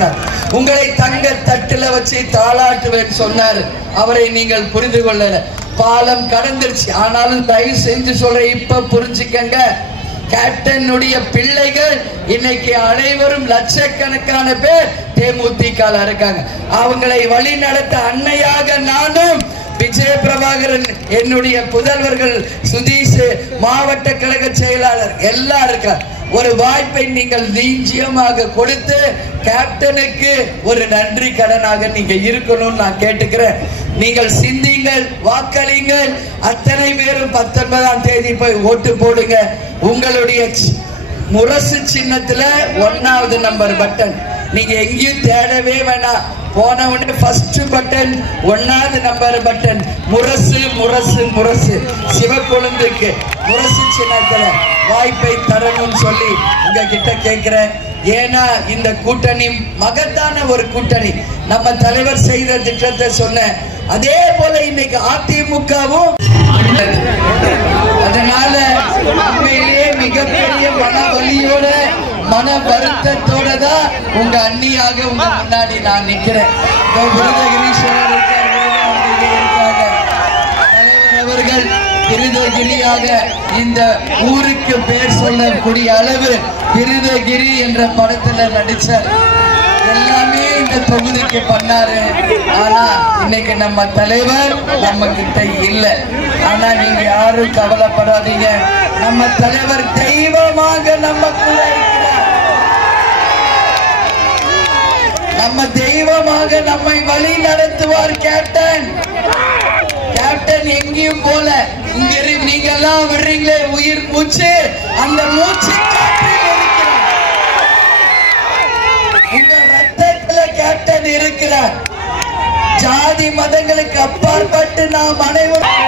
பேசினார். உங்களை தங்க தட்டுல வச்சு தாளாட்டுவேன் சொன்னார். அவரை நீங்கள் புரிந்து கொள்ளல. பாலம் கடந்துருச்சு. ஆனாலும் தயவு செஞ்சு சொல்ற, இப்ப புரிஞ்சுக்கங்க. கேப்டனுடைய பிள்ளைகள் இன்னைக்கு அனைவரும் லட்சக்கணக்கான பேர் தேமுதிக இருக்காங்க. அவங்களை வழி நடத்த அன்னையாக நானும், விஜய பிரபாகரன் என்னுடைய புதல்வர்கள், சுதீஷ் மாவட்ட கழக செயலாளர் எல்லாம் இருக்கார். ஒரு வாய்ப்பை நீங்கள் நிச்சயமாக கொடுத்து கேப்டனுக்கு ஒரு நன்றி கடனாக நீங்க இருக்கணும்னு நான் கேட்டுக்கிறேன். நீங்கள் சிந்திங்கள், வாக்களிங்கள். அத்தனை பேரும் 19ஆம் தேதி போய் ஓட்டு போடுங்க. உங்களுடைய முரசு சின்னத்துல 1வது நம்பர் பட்டன் நீங்க எங்கேயும் தேடவே வேணாம். போன உடனே ஃபர்ஸ்ட் பட்டன் 1வது நம்பர் பட்டன் முரசு முரசு முரசு சிவக்கொழுந்துக்கு முரசு சின்னத்துல வாய்ப்பை தரணும்னு சொல்லி உங்ககிட்ட கேட்கிறேன். ஏன்னா இந்த கூட்டணி மகத்தான ஒரு கூட்டணி. நம்ம தலைவர் செய்த திட்டத்தை சொன்ன அதே போல இன்னைக்கு அதிமுகவும். அதனால உண்மையிலேயே மிகப்பெரிய மன வலியோட மன வருத்தத்தோட தான் உங்க அண்ணியாக உங்க முன்னாடி நான் நிக்கிறேன். விருதகிரீஸ்வரர் இருக்காங்க, தலைவர் அவர்கள் விருதகிரியாக இந்த ஊருக்கு பேர் சொல்லக்கூடிய அளவு விருதகிரி என்ற படத்துல நடிச்சார். எல்லாமே இந்த தொகுதிக்கு பண்ணாரு. ஆனா இன்னைக்கு நம்ம தலைவர் நம்ம கிட்ட இல்ல. ஆனா நீங்க யாரும் கவலைப்படாதீங்க. நம்ம தலைவர் தெய்வமாக நம்ம கூட இருக்கிறார். நம்ம தெய்வமாக நம்மை வழி நடத்துவார் கேப்டன். கேப்டன் எங்கேயும் போல. இங்க நீங்க எல்லாம் விடுறீங்களே உயிர் மூச்சு, அந்த மூச்சு உங்க ரத்தத்துல கேப்டன் இருக்கிறார். ஜாதி மதங்களுக்கு அப்பாற்பட்டு நாம் அனைவரும்